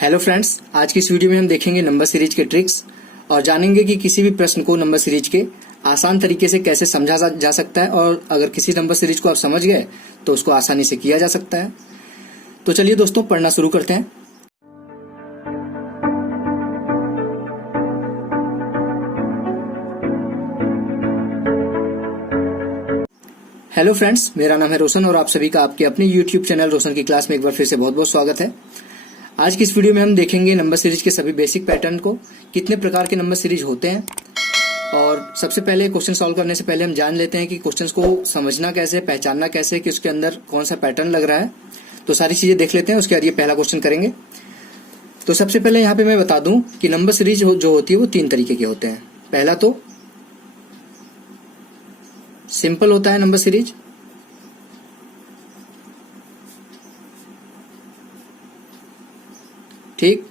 Hello friends, आज की इस वीडियो में हम देखेंगे नंबर सीरीज के ट्रिक्स और जानेंगे कि किसी भी प्रश्न को नंबर सीरीज के आसान तरीके से कैसे समझा जा सकता है और अगर किसी नंबर सीरीज को आप समझ गए तो उसको आसानी से किया जा सकता है। तो चलिए दोस्तों, पढ़ना शुरू करते हैं। हेलो फ्रेंड्स, मेरा नाम है रोशन और आप सभी का आपके अपने यूट्यूब चैनल रोशन की क्लास में एक बार फिर से बहुत बहुत स्वागत है। आज की इस वीडियो में हम देखेंगे नंबर सीरीज के सभी बेसिक पैटर्न को, कितने प्रकार के नंबर सीरीज होते हैं। और सबसे पहले क्वेश्चन सॉल्व करने से पहले हम जान लेते हैं कि क्वेश्चंस को समझना कैसे, पहचानना कैसे, कि उसके अंदर कौन सा पैटर्न लग रहा है। तो सारी चीजें देख लेते हैं, उसके बाद ये पहला क्वेश्चन करेंगे। तो सबसे पहले यहाँ पे मैं बता दूं कि नंबर सीरीज जो होती है वो 3 तरीके के होते हैं। पहला तो सिंपल होता है नंबर सीरीज, ठीक।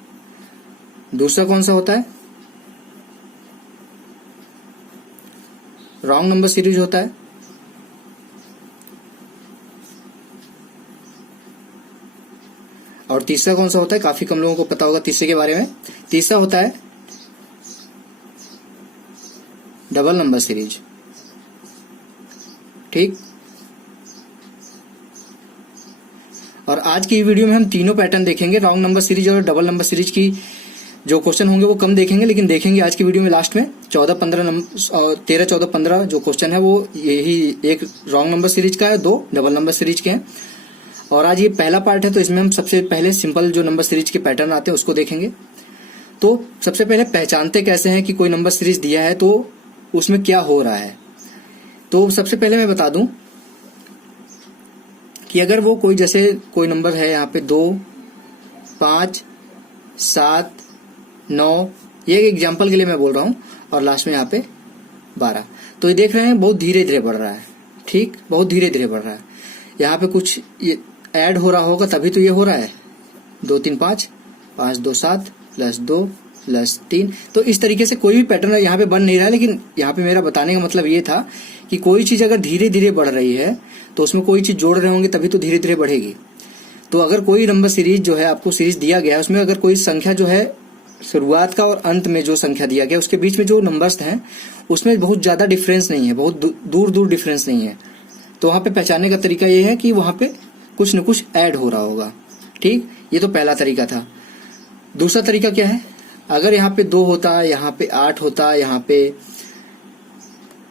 दूसरा कौन सा होता है? रॉन्ग नंबर सीरीज होता है। और तीसरा कौन सा होता है? काफी कम लोगों को पता होगा तीसरे के बारे में। तीसरा होता है डबल नंबर सीरीज, ठीक। और आज की वीडियो में हम तीनों पैटर्न देखेंगे। रॉन्ग नंबर सीरीज और डबल नंबर सीरीज की जो क्वेश्चन होंगे वो कम देखेंगे, लेकिन देखेंगे आज की वीडियो में लास्ट में 13, 14, 15 जो क्वेश्चन है वो यही एक रॉन्ग नंबर सीरीज का है, 2 डबल नंबर सीरीज के हैं। और आज ये पहला पार्ट है, तो इसमें हम सबसे पहले सिंपल जो नंबर सीरीज के पैटर्न आते हैं उसको देखेंगे। तो सबसे पहले पहचानते कैसे हैं कि कोई नंबर सीरीज दिया है तो उसमें क्या हो रहा है। तो सबसे पहले मैं बता दूं कि अगर वो कोई नंबर है यहाँ पे 2, 5, 7, 9, ये एग्जाम्पल के लिए मैं बोल रहा हूँ, और लास्ट में यहाँ पे 12। तो ये देख रहे हैं बहुत धीरे धीरे बढ़ रहा है, ठीक, बहुत धीरे धीरे बढ़ रहा है। यहाँ पे कुछ ये ऐड हो रहा होगा तभी तो ये हो रहा है। 2, 3, 5, 5, 2, 7 +2 +3। तो इस तरीके से कोई भी पैटर्न यहाँ पे बन नहीं रहा है, लेकिन यहाँ पे मेरा बताने का मतलब ये था कि कोई चीज अगर धीरे धीरे बढ़ रही है तो उसमें कोई चीज जोड़ रहे होंगे तभी तो धीरे धीरे बढ़ेगी। तो अगर कोई नंबर सीरीज जो है आपको सीरीज दिया गया है उसमें अगर कोई संख्या जो है शुरुआत का और अंत में जो संख्या दिया गया उसके बीच में जो नंबर्स हैं उसमें बहुत ज्यादा डिफरेंस नहीं है, बहुत दूर दूर डिफरेंस नहीं है, तो वहां पे पहचानने का तरीका ये है कि वहां पे कुछ न कुछ ऐड हो रहा होगा, ठीक। ये तो पहला तरीका था। दूसरा तरीका क्या है? अगर यहाँ पे 2 होता, यहाँ पे 8 होता, यहाँ पे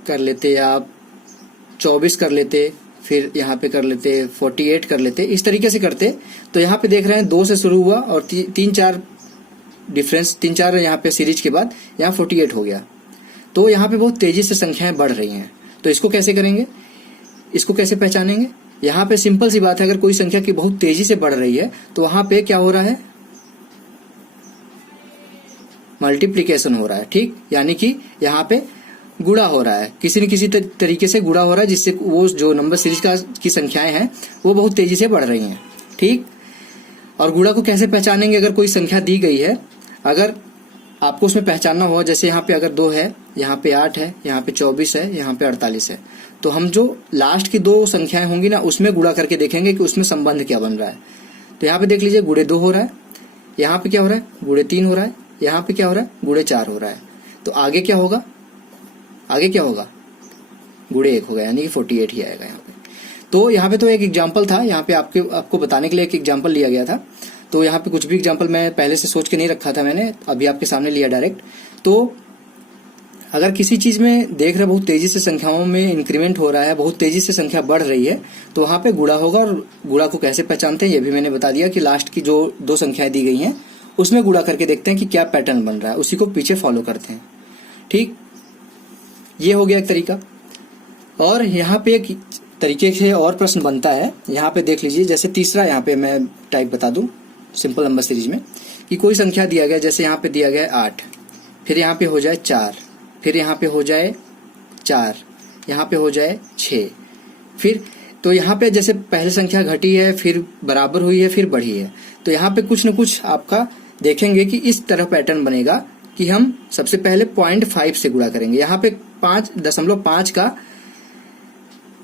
कर लेते आप 24 कर लेते, फिर यहाँ पे कर लेते 48 कर लेते, इस तरीके से करते तो यहाँ पे देख रहे हैं 2 से शुरू हुआ और 3-4 डिफरेंस, 3-4 यहाँ पे सीरीज के बाद यहाँ 48 हो गया। तो यहाँ पे बहुत तेजी से संख्याएं बढ़ रही हैं। तो इसको कैसे करेंगे, इसको कैसे पहचानेंगे? यहाँ पे सिंपल सी बात है, अगर कोई संख्या की बहुत तेजी से बढ़ रही है तो वहां पे क्या हो रहा है? मल्टीप्लीकेशन हो रहा है, ठीक। यानी कि यहाँ पे गुणा हो रहा है, किसी न किसी तरीके से गुणा हो रहा है, जिससे वो जो नंबर सीरीज की संख्याएं हैं वो बहुत तेजी से बढ़ रही हैं, ठीक। और गुणा को कैसे पहचानेंगे? अगर कोई संख्या दी गई है, अगर आपको उसमें पहचानना हो, जैसे यहाँ पे अगर 2 है, यहाँ पे 8 है, यहाँ पे 24 है, यहाँ पे 48 है, तो हम जो लास्ट की 2 संख्याएं होंगी ना उसमें गुणा करके देखेंगे कि उसमें संबंध क्या बन रहा है। तो यहाँ पे देख लीजिए गुणे 2 हो रहा है, यहाँ पे क्या हो रहा है? गुणे 3 हो रहा है, यहाँ पे क्या हो रहा है? गुणे 4 हो रहा है। तो आगे क्या होगा? आगे क्या होगा? गुणे 1 होगा, यानी कि 48 ही आएगा यहाँ पे। तो यहाँ पे तो एक एग्जाम्पल था, यहाँ पे आपको बताने के लिए एक एग्जाम्पल लिया गया था। तो यहाँ पे कुछ भी एग्जाम्पल मैं पहले से सोच के नहीं रखा था, मैंने अभी आपके सामने लिया डायरेक्ट। तो अगर किसी चीज में देख रहे बहुत तेजी से संख्याओं में इंक्रीमेंट हो रहा है, बहुत तेजी से संख्या बढ़ रही है, तो वहां पे गुणा होगा। और गुणा को कैसे पहचानते हैं ये भी मैंने बता दिया कि लास्ट की जो 2 संख्याएं दी गई हैं उसमें गुणा करके देखते हैं कि क्या पैटर्न बन रहा है, उसी को पीछे फॉलो करते हैं, ठीक। ये हो गया एक तरीका। और यहाँ पे एक तरीके से और प्रश्न बनता है, यहाँ पे देख लीजिए। जैसे तीसरा यहाँ पे मैं टाइप बता दूं सिंपल नंबर सीरीज में कि कोई संख्या दिया गया, जैसे यहाँ पे दिया गया है 8, फिर यहाँ पे हो जाए 4, फिर यहाँ पे हो जाए 4, यहाँ पे हो जाए 6, फिर तो यहाँ पे जैसे पहली संख्या घटी है, फिर बराबर हुई है, फिर बढ़ी है। तो यहाँ पे कुछ न कुछ आपका देखेंगे कि इस तरह पैटर्न बनेगा कि हम सबसे पहले 0.5 से गुणा करेंगे। यहाँ पे 5.5 का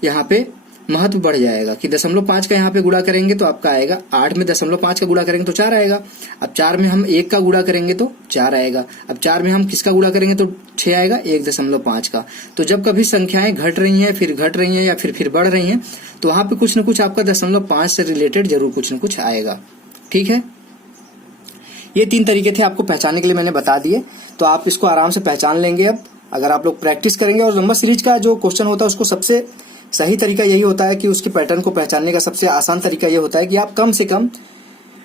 यहाँ पे महत्व बढ़ जाएगा कि 0.5 का यहाँ पे गुणा करेंगे तो आपका आएगा 8 में 0.5 का गुणा करेंगे तो 4 आएगा। अब 4 में हम 1 का गुणा करेंगे तो 4 आएगा। अब 4 में हम किसका गुणा करेंगे तो 6 आएगा 1.5 का। तो जब कभी संख्याएं घट रही हैं फिर घट रही हैं या फिर बढ़ रही हैं तो वहां पे कुछ न कुछ आपका 0.5 से रिलेटेड जरूर कुछ न कुछ आएगा। ठीक है, ये 3 तरीके थे आपको पहचानने के लिए मैंने बता दिए, तो आप इसको आराम से पहचान लेंगे। अब अगर आप लोग प्रैक्टिस करेंगे और नंबर सीरीज का जो क्वेश्चन होता है उसको सबसे सही तरीका यही होता है कि उसके पैटर्न को पहचानने का सबसे आसान तरीका ये होता है कि आप कम से कम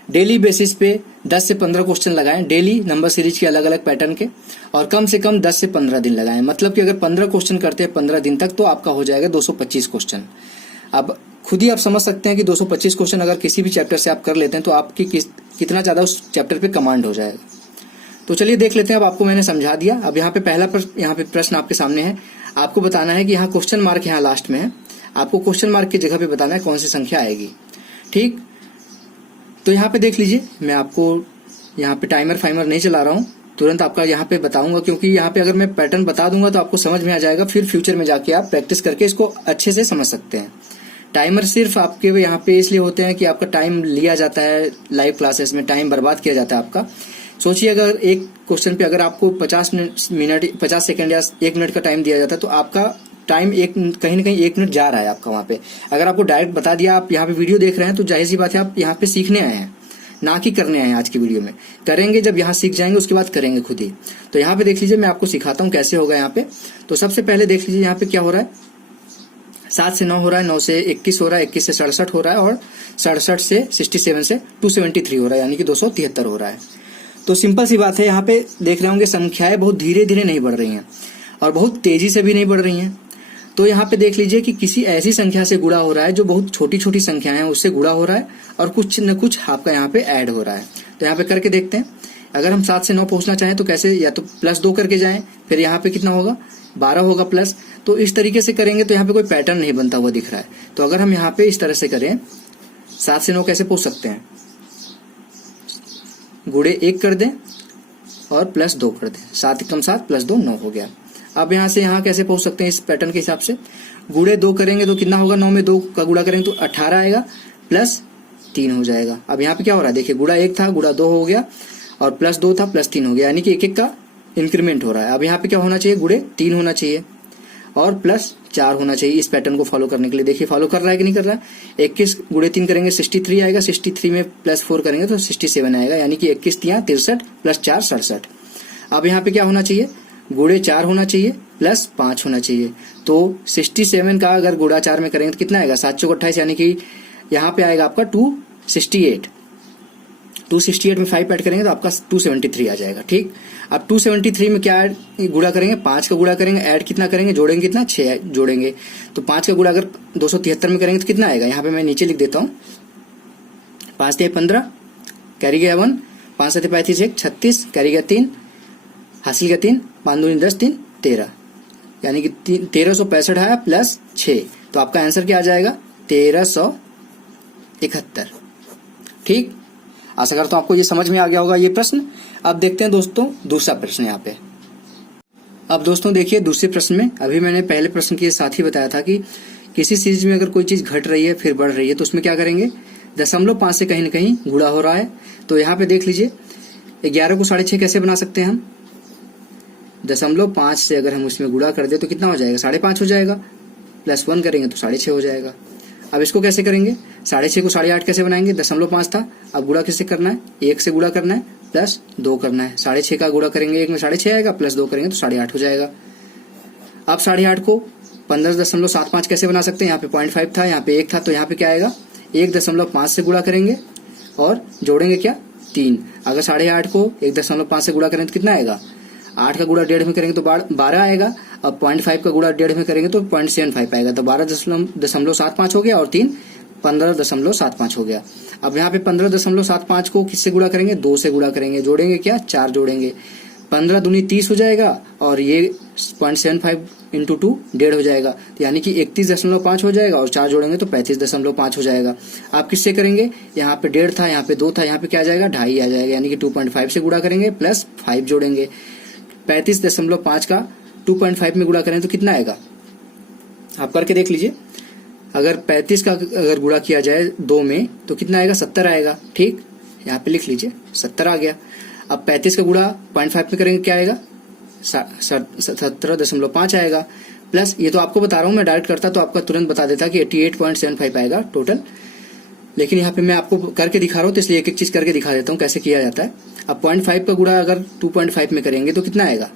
डेली बेसिस पे 10 से 15 क्वेश्चन लगाएं, डेली नंबर सीरीज के अलग अलग पैटर्न के, और कम से कम 10 से 15 दिन लगाएं। मतलब कि अगर 15 क्वेश्चन करते हैं 15 दिन तक तो आपका हो जाएगा 225 क्वेश्चन। अब खुद ही आप समझ सकते हैं कि 225 क्वेश्चन अगर किसी भी चैप्टर से आप कर लेते हैं तो आपकी कितना ज्यादा उस चैप्टर पे कमांड हो जाएगा। तो चलिए देख लेते हैं। अब आपको मैंने समझा दिया। अब यहाँ पे पहला यहाँ पे प्रश्न आपके सामने है, आपको बताना है कि यहाँ क्वेश्चन मार्क यहाँ लास्ट में है, आपको क्वेश्चन मार्क की जगह पे बताना है कौन सी संख्या आएगी। ठीक, तो यहाँ पे देख लीजिए, मैं आपको यहाँ पे टाइमर फाइमर नहीं चला रहा हूँ, तुरंत आपका यहाँ पे बताऊंगा, क्योंकि यहाँ पे अगर मैं पैटर्न बता दूंगा तो आपको समझ में आ जाएगा, फिर फ्यूचर में जाके आप प्रैक्टिस करके इसको अच्छे से समझ सकते हैं। टाइमर सिर्फ आपके यहाँ पे इसलिए होते हैं कि आपका टाइम लिया जाता है, लाइव क्लासेस में टाइम बर्बाद किया जाता है आपका। सोचिए अगर एक क्वेश्चन पे अगर आपको 50 सेकंड या 1 मिनट का टाइम दिया जाता है तो आपका टाइम कहीं ना कहीं 1 मिनट जा रहा है आपका वहां पे। अगर आपको डायरेक्ट बता दिया, आप यहाँ पे वीडियो देख रहे हैं तो जाहिर सी बात है आप यहाँ पे सीखने आए हैं, ना कि करने आए हैं। आज की वीडियो में करेंगे, जब यहाँ सीख जाएंगे उसके बाद करेंगे खुद ही। तो यहाँ पे देख लीजिए, मैं आपको सिखाता हूँ कैसे होगा यहाँ पे। तो सबसे पहले देख लीजिए यहाँ पे क्या हो रहा है, 7 से 9 हो रहा है, 9 से 21 हो रहा है, 21 से 67 हो रहा है, और 67 से 67 से 273 हो रहा है, यानी कि 273 हो रहा है। तो सिंपल सी बात है, यहाँ पे देख रहे होंगे संख्याएं बहुत धीरे धीरे नहीं बढ़ रही हैं और बहुत तेजी से भी नहीं बढ़ रही हैं। तो यहाँ पे देख लीजिए कि किसी ऐसी संख्या से गुणा हो रहा है जो बहुत छोटी छोटी संख्याएं हैं, उससे गुणा हो रहा है और कुछ न कुछ आपका यहाँ पे ऐड हो रहा है। तो यहाँ पे करके देखते हैं। अगर हम 7 से 9 पहुंचना चाहें तो कैसे, या तो +2 करके जाएं, फिर यहाँ पे कितना होगा 12 होगा प्लस। तो इस तरीके से करेंगे तो यहाँ पे कोई पैटर्न नहीं बनता हुआ दिख रहा है। तो अगर हम यहाँ पे इस तरह से करें, 7 से 9 कैसे पहुंच सकते हैं, गुणे 1 कर दें और +2 कर दें, 7 × 7 +2 9 हो गया। अब यहाँ से यहाँ कैसे पहुंच सकते हैं इस पैटर्न के हिसाब से, गुणे 2 करेंगे तो कितना होगा, 9 में 2 का गुणा करेंगे तो 18 आएगा, +3 हो जाएगा। अब यहाँ पे क्या हो रहा है, देखिए गुणा 1 था, गुणा 2 हो गया, और +2 था, +3 हो गया, यानी कि 1-1 का इंक्रीमेंट हो रहा है। अब यहाँ पे क्या होना चाहिए, गुणे 3 होना चाहिए और +4 होना चाहिए इस पैटर्न को फॉलो करने के लिए। देखिए फॉलो कर रहा है कि नहीं कर रहा है। 21 गुणे 3 करेंगे 63 आएगा, 63 में +4 करेंगे तो 67 आएगा, यानी कि 21 × 63 +4 67। अब यहाँ पे क्या होना चाहिए, गुणे 4 होना चाहिए +5 होना चाहिए। तो 67 का अगर गुणा 4 में करेंगे तो कितना आएगा, 7 × 4 = 28, यानी कि यहाँ पे आएगा आपका 268 में 5 ऐड करेंगे तो आपका 273 आ जाएगा। ठीक, अब 273 में क्या गुणा करेंगे, 5 का गुणा करेंगे, ऐड कितना करेंगे, जोड़ेंगे कितना, 6 जोड़ेंगे। तो 5 का गुणा अगर 273 में करेंगे तो कितना आएगा, यहाँ पे मैं नीचे लिख देता हूँ, 5 × 15 कैरी गया 1, 5 × 7 = 1 36 कैरी गया 3 हासिल गया 3, 5 दूनी 10 3 13, यानी कि 1365 आया +6। तो आपका आंसर क्या आ जाएगा, 1371। ठीक, आशा करता हूं आपको ये समझ में आ गया होगा ये प्रश्न। अब देखते हैं दोस्तों दूसरा प्रश्न यहाँ पे। अब दोस्तों देखिए दूसरे प्रश्न में, अभी मैंने पहले प्रश्न के साथ ही बताया था कि किसी चीज में अगर कोई चीज घट रही है फिर बढ़ रही है तो उसमें क्या करेंगे, 0.5 से कहीं न कहीं गुणा हो रहा है। तो यहाँ पे देख लीजिए 11 को 6.5 कैसे बना सकते हैं हम, 0.5 से अगर हम उसमें गुणा कर दे तो कितना हो जाएगा, 5.5 हो जाएगा, +1 करेंगे तो 6.5 हो जाएगा। अब इसको कैसे करेंगे, 6.5 को 8.5 कैसे बनाएंगे, 0.5 था, अब गुणा किससे करना है, 1 से गुणा करना है +2 करना है। 6.5 का गुणा करेंगे 1 में 6.5 आएगा, +2 करेंगे तो 8.5 हो जाएगा। अब 8.5 को 15.75 कैसे बना सकते हैं, यहाँ पे 0.5 था, यहाँ पे 1 था, तो यहाँ पे क्या आएगा, 1.5 से गुणा करेंगे और जोड़ेंगे क्या 3। अगर 8.5 को 1.5 से गुणा करेंगे तो कितना आएगा, 8 का गुणा 1.5 में करेंगे तो 12 आएगा, अब 0.5 का गुणा 1.5 में करेंगे तो 0.75 आएगा, तो 12.75 हो गया और 3 15.75 हो गया। अब यहाँ पे 15.75 को किससे गुणा करेंगे, 2 से गुणा करेंगे, जोड़ेंगे क्या 4 जोड़ेंगे, 15 दूनी 30 हो जाएगा और ये 0.75 × 2 1.5 हो जाएगा, यानी कि 31.5 हो जाएगा, और 4 जोड़ेंगे तो 35.5 हो जाएगा। आप किससे करेंगे, यहाँ पे 1.5 था, यहाँ पे 2 था, यहाँ पे क्या आ जाएगा 2.5 आ जाएगा, यानी कि 2.5 से गुणा करेंगे +5 जोड़ेंगे। 35.5 का 2.5 में गुणा करें तो कितना आएगा, आप करके देख लीजिए, अगर 35 का अगर गुणा किया जाए 2 में तो कितना आएगा, 70 आएगा। ठीक, यहाँ पे लिख लीजिए 70 आ गया। अब 35 का गुणा 0.5 में करेंगे क्या आएगा, 17.5 आएगा। प्लस ये तो आपको बता रहा हूँ, मैं डायरेक्ट करता तो आपका तुरंत बता देता कि 88.75 आएगा टोटल, लेकिन यहाँ पे मैं आपको करके दिखा रहा हूँ तो इसलिए एक एक चीज करके दिखा देता हूँ कैसे किया जाता है। अब 0.5 का गुणा अगर 2.5 में करेंगे तो कितना आएगा,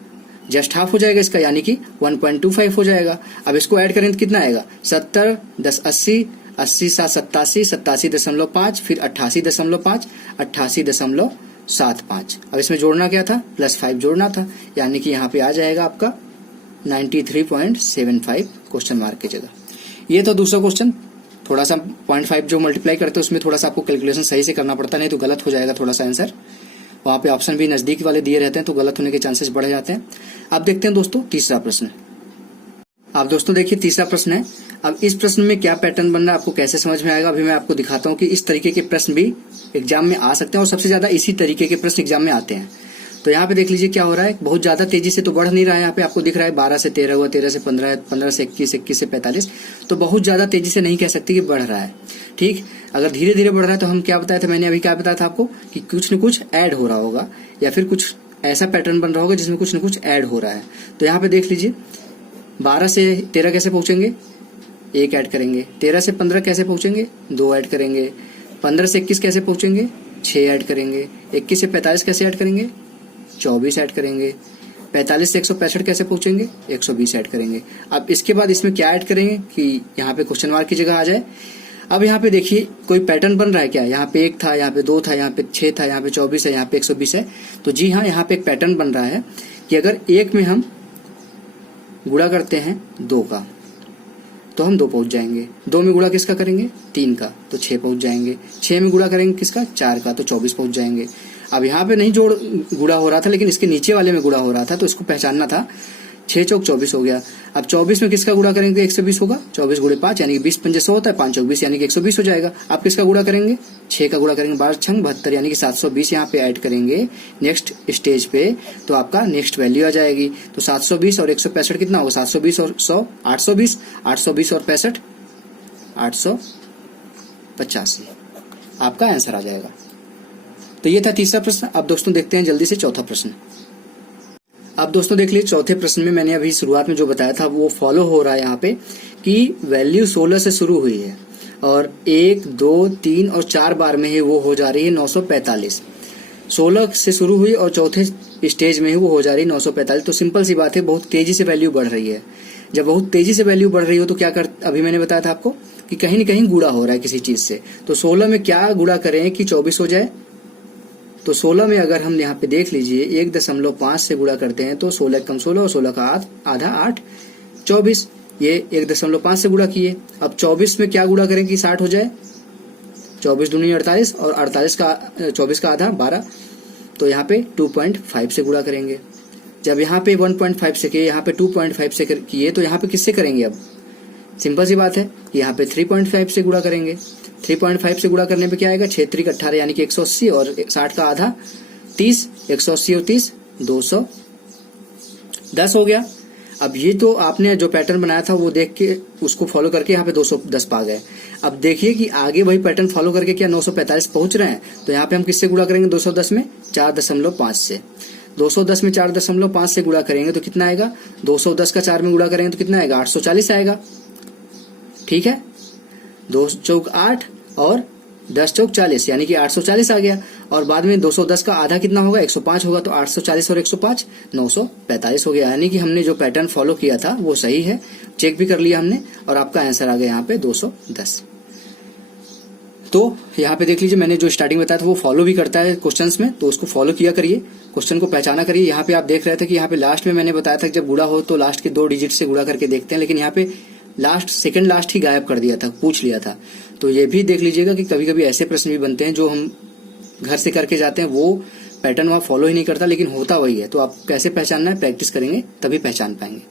जस्ट हाफ हो जाएगा इसका, यानी कि 1.25 हो जाएगा। अब इसको ऐड करें तो कितना आएगा, 70, 10, 80, 80 7 87, 87.5, फिर 88.5, 88.75। अब इसमें जोड़ना क्या था, +5 जोड़ना था, यानी कि यहाँ पे आ जाएगा आपका 93.75 क्वेश्चन मार्क की जगह। ये तो दूसरा क्वेश्चन, थोड़ा सा 0.5 जो मल्टीप्लाई करते हैं उसमें थोड़ा सा आपको कैलकुलेशन सही से करना पड़ता है, नहीं तो गलत हो जाएगा थोड़ा सा आंसर। वहां पे ऑप्शन भी नजदीक वाले दिए रहते हैं तो गलत होने के चांसेस बढ़ जाते हैं। अब देखते हैं दोस्तों तीसरा प्रश्न। अब दोस्तों देखिए तीसरा प्रश्न है। अब इस प्रश्न में क्या पैटर्न बन रहा है आपको कैसे समझ में आएगा, अभी मैं आपको दिखाता हूँ कि इस तरीके के प्रश्न भी एग्जाम में आ सकते हैं और सबसे ज्यादा इसी तरीके के प्रश्न एग्जाम में आते हैं। तो यहाँ पे देख लीजिए क्या हो रहा है, बहुत ज्यादा तेजी से तो बढ़ नहीं रहा है, यहाँ पे आपको दिख रहा है 12 से 13 हुआ, 13 से 15, 15 से 21, 21 से 45, तो बहुत ज्यादा तेजी से नहीं कह सकते कि बढ़ रहा है। ठीक, अगर धीरे धीरे बढ़ रहा है तो हम क्या बताया था, मैंने अभी क्या बताया था आपको कि कुछ न कुछ ऐड हो रहा होगा या फिर कुछ ऐसा पैटर्न बन रहा होगा जिसमें कुछ न कुछ ऐड हो रहा है। तो यहाँ पे देख लीजिए 12 से 13 कैसे पहुंचेंगे, 1 ऐड करेंगे। 13 से 15 कैसे पहुंचेंगे, 2 ऐड करेंगे। 15 से 21 कैसे पहुंचेंगे, 6 ऐड करेंगे। 21 से 45 कैसे ऐड करेंगे, 24 ऐड करेंगे। 45 से 165 कैसे पहुंचेंगे, 120 ऐड करेंगे। अब इसके बाद इसमें क्या ऐड करेंगे कि यहाँ पे क्वेश्चन मार्क की जगह आ जाए। अब यहाँ पे देखिए कोई पैटर्न बन रहा है क्या, यहाँ पे 1 था, यहाँ पे 2 था, यहाँ पे 6 था, यहाँ पे 24 है, यहाँ पे 120 है। तो जी हाँ, यहाँ पे एक पैटर्न बन रहा है कि अगर 1 में हम गुणा करते हैं 2 का तो हम 2 पहुंच जाएंगे। 2 में गुणा किसका करेंगे, 3 का, तो 6 पहुंच जाएंगे। 6 में गुणा करेंगे किसका, 4 का, तो 24 पहुंच जाएंगे। अब यहाँ पे नहीं गुणा हो रहा था लेकिन इसके नीचे वाले में गुणा हो रहा था तो इसको पहचानना था। 6 चौक 24 हो गया। अब 24 में किसका गुणा करेंगे, 120 होगा। 24 गुणे 5 यानी कि 20 पंजे 100 होता है, 5 चौक 20 यानी कि 120 हो जाएगा। आप किसका गुणा करेंगे, 6 का गुणा करेंगे, 12 छंग 72 यानी कि 720 यहाँ पे ऐड करेंगे नेक्स्ट स्टेज पे, तो आपका नेक्स्ट वैल्यू आ जाएगी। तो 720 और 165 कितना होगा, 720 और 100 820, 820 और 65 885, आपका आंसर आ जाएगा। तो ये था तीसरा प्रश्न। अब दोस्तों देखते हैं जल्दी से चौथा प्रश्न। अब दोस्तों देख लीजिए चौथे प्रश्न में मैंने अभी शुरुआत में जो बताया था वो फॉलो हो रहा है यहाँ पे कि वैल्यू 16 से शुरू हुई है और 1 2 3 और 4 बार में ही वो हो जा रही है 945। 16 से शुरू हुई और चौथे स्टेज में ही वो हो जा रही है 945। तो सिंपल सी बात है, बहुत तेजी से वैल्यू बढ़ रही है। जब बहुत तेजी से वैल्यू बढ़ रही हो तो क्या कर, अभी मैंने बताया था आपको कि कहीं न कहीं गुणा हो रहा है किसी चीज से। तो 16 में क्या गुणा करें कि 24 हो जाए। तो 16 में अगर हम यहाँ पे देख लीजिए 1.5 से गुणा करते हैं तो 16 कम 16 और 16 का आधा 8 24, ये 1.5 से गुणा किए। अब 24 में क्या गुणा करें कि 60 हो जाए। 24 दूनी 48 और 48 का 24 का आधा 12, तो यहाँ पे 2.5 से गुणा करेंगे। जब यहाँ पे 1.5 से किए, यहाँ पे 2.5 से किए, तो यहाँ पे किससे करेंगे। अब सिंपल सी बात है, यहाँ पे 3.5 से गुणा करेंगे। 3.5 से गुणा करने पे क्या आएगा, 6 3 18 यानी कि 180 और 60 का आधा 30, 180 और 30 210 हो गया। अब ये तो आपने जो पैटर्न बनाया था वो देख के उसको फॉलो करके यहाँ पे 210 पा गए। अब देखिए कि आगे वही पैटर्न फॉलो करके क्या 945 पहुंच रहे हैं। तो यहाँ पे हम किससे गुणा करेंगे, 210 में 4.5 से। 210 में 4.5 से गुणा करेंगे तो कितना आएगा, 210 का 4 में गुणा करेंगे तो कितना आएगा, 840 आएगा। ठीक है, 2 चौक 8 और 10 चौक 40 यानी कि 840 आ गया। और बाद में 210 का आधा कितना होगा, 105 होगा। तो 840 और 105 945 हो गया। यानी कि हमने जो पैटर्न फॉलो किया था वो सही है, चेक भी कर लिया हमने और आपका आंसर आ गया यहाँ पे 210। तो यहाँ पे देख लीजिए मैंने जो स्टार्टिंग बताया था वो फॉलो भी करता है क्वेश्चंस में, तो उसको फॉलो किया करिए, क्वेश्चन को पहचाना करिए। यहाँ पे आप देख रहे थे कि यहाँ पे लास्ट में मैंने बताया था कि जब गुणा हो तो लास्ट के 2 डिजिट से गुणा करके देखते हैं, लेकिन यहाँ पे सेकंड लास्ट ही गायब कर दिया था, पूछ लिया था। तो ये भी देख लीजिएगा कि कभी कभी ऐसे प्रश्न भी बनते हैं जो हम घर से करके जाते हैं, वो पैटर्न वहां फॉलो ही नहीं करता लेकिन होता वही है। तो आप कैसे पहचानना है, प्रैक्टिस करेंगे तभी पहचान पाएंगे।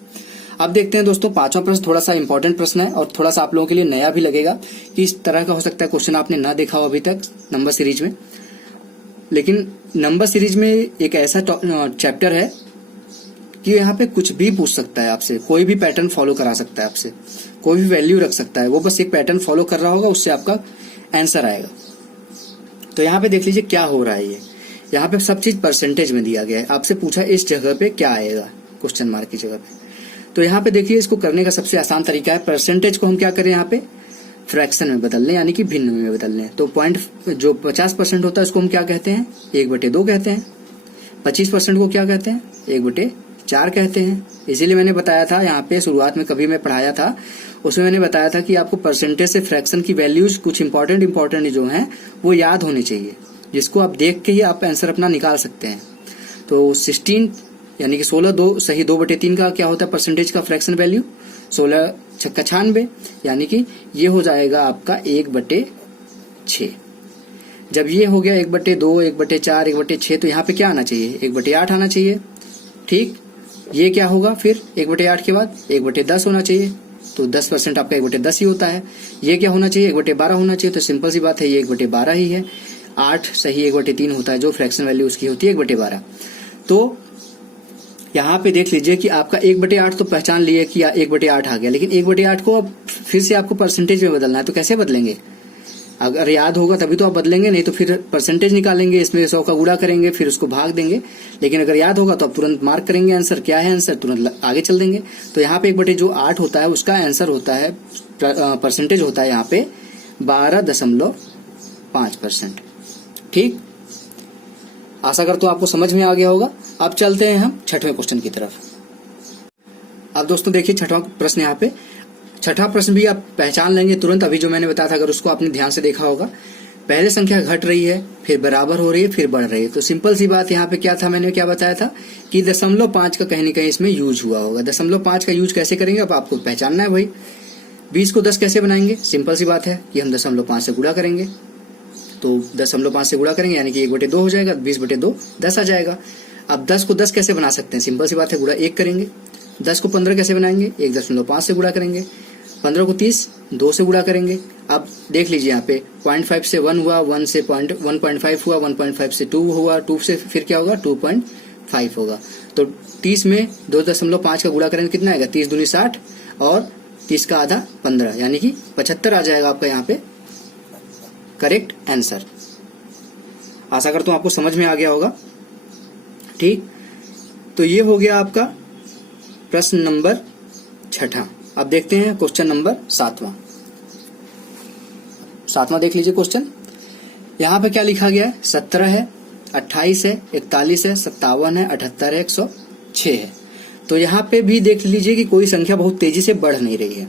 अब देखते हैं दोस्तों पांचवा प्रश्न, थोड़ा सा इंपॉर्टेंट प्रश्न है और थोड़ा सा आप लोगों के लिए नया भी लगेगा कि इस तरह का हो सकता है क्वेश्चन आपने ना देखा हो अभी तक नंबर सीरीज में। लेकिन नंबर सीरीज में एक ऐसा चैप्टर है कि यहाँ पे कुछ भी पूछ सकता है आपसे, कोई भी पैटर्न फॉलो करा सकता है आपसे। कोई भी वैल्यू रख सकता है, वो बस एक पैटर्न फॉलो कर रहा होगा, उससे आपका आंसर आएगा। तो यहाँ पे देख लीजिए क्या हो रहा है। ये यहाँ पे सब चीज परसेंटेज में दिया गया है। आपसे पूछा इस जगह पे क्या आएगा, क्वेश्चन मार्क की जगह पे। तो यहाँ पे देखिए इसको करने का सबसे आसान तरीका है, परसेंटेज को हम क्या करें, यहाँ पे फ्रैक्शन में बदल लें, यानी कि भिन्न में बदल लें। तो पॉइंट जो 50% होता है उसको हम क्या कहते हैं, 1/2 कहते हैं। 25% को क्या कहते हैं, 1/4 कहते हैं। इसीलिए मैंने बताया था यहाँ पे शुरुआत में कभी मैं पढ़ाया था, उसमें मैंने बताया था कि आपको परसेंटेज से फ्रैक्शन की वैल्यूज कुछ इंपॉर्टेंट जो हैं वो याद होनी चाहिए, जिसको आप देख के ही आप आंसर अपना निकाल सकते हैं। तो 16 यानी कि 16 2 सही 2/3 का क्या होता है परसेंटेज का फ्रैक्शन वैल्यू, 16 छक्का 96, यानी कि ये हो जाएगा आपका 1/6। जब ये हो गया 1/2, 1/4, 1/6, तो यहाँ पे क्या आना चाहिए, 1/8 आना चाहिए। ठीक, ये क्या होगा फिर 1/8 के बाद 1/10 होना चाहिए, तो 10% आपका 1/10 ही होता है। ये क्या होना चाहिए, 1/12 होना चाहिए। तो सिंपल सी बात है, ये 1/12 ही है। 8 सही 1/3 होता है, जो फ्रैक्शन वैल्यू उसकी होती है 1/12। तो यहाँ पे देख लीजिए कि आपका 1/8 तो पहचान लिए कि 1/8 आ गया, लेकिन 1/8 को अब फिर से आपको परसेंटेज में बदलना है। तो कैसे बदलेंगे, अगर याद होगा तभी तो आप बदलेंगे, नहीं तो फिर परसेंटेज निकालेंगे, इसमें 100 का गुणा करेंगे, फिर उसको भाग देंगे। लेकिन अगर याद होगा तो आप तुरंत मार्क करेंगे आंसर क्या है, आंसर तुरंत आगे चल देंगे। तो यहाँ पे 1/8 होता है, उसका आंसर होता है, परसेंटेज होता है यहाँ पे 12.5%। ठीक, आशा करता हूं आपको समझ में आ गया होगा। अब चलते हैं हम छठवें क्वेश्चन की तरफ। अब दोस्तों देखिए छठवां प्रश्न, यहाँ पे छठा प्रश्न भी आप पहचान लेंगे तुरंत, अभी जो मैंने बताया था अगर उसको आपने ध्यान से देखा होगा। पहले संख्या घट रही है, फिर बराबर हो रही है, फिर बढ़ रही है। तो सिंपल सी बात यहाँ पे क्या था, मैंने क्या बताया था कि 0.5 का कहीं न कहीं इसमें यूज हुआ होगा। 0.5 का यूज कैसे करेंगे, अब आपको पहचानना है भाई। 20 को 10 कैसे बनाएंगे, सिंपल सी बात है कि हम 0.5 से गुणा करेंगे। तो 10.5 से गुणा करेंगे यानी कि 1/2 हो जाएगा, 20/2 10 आ जाएगा। अब 10 को 10 कैसे बना सकते हैं, सिंपल सी बात है, गुणा 1 करेंगे। 10 को 15 कैसे बनाएंगे, 1.5 से गुणा करेंगे। 15 को 30 2 से गुणा करेंगे। अब देख लीजिए यहाँ पे 0.5 से 1 हुआ, 1 से 1.5 हुआ, 1.5 से 2 हुआ, 2 से फिर क्या होगा 2.5 होगा। तो 30 में 2.5 का गुणा करेंगे कितना आएगा, 30 दूनी 60 और 30 का आधा 15, यानी कि 75 आ जाएगा आपका यहाँ पे करेक्ट आंसर। आशा करता हूं आपको समझ में आ गया होगा। ठीक, तो ये हो गया आपका प्रश्न नंबर 6। अब देखते हैं क्वेश्चन नंबर 7वां। देख लीजिए क्वेश्चन, यहाँ पे क्या लिखा गया है, 17 है, 28 है, 41 है, 57 है, 78 है, 106 है। तो यहाँ पे भी देख लीजिए कि कोई संख्या बहुत तेजी से बढ़ नहीं रही है।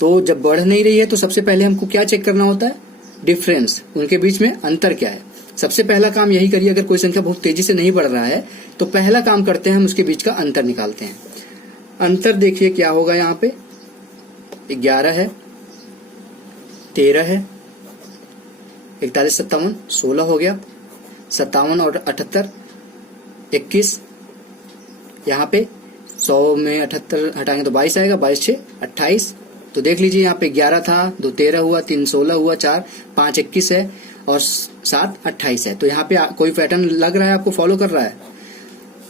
तो जब बढ़ नहीं रही है तो सबसे पहले हमको क्या चेक करना होता है, डिफरेंस, उनके बीच में अंतर क्या है। सबसे पहला काम यही करिए, अगर कोई संख्या बहुत तेजी से नहीं बढ़ रहा है तो पहला काम करते हैं हम उसके बीच का अंतर निकालते हैं। अंतर देखिए क्या होगा, यहाँ पे 11 है, 13 है, 41 57 16 हो गया, 57 और 78 21, यहाँ पे 100 में 78 हटाएंगे तो 22 आएगा, 22 6 28। तो देख लीजिए यहाँ पे 11 था, 2 13 हुआ, 3 16 हुआ, 4 5 21 है और 7 28 है। तो यहाँ पे कोई पैटर्न लग रहा है आपको, फॉलो कर रहा है,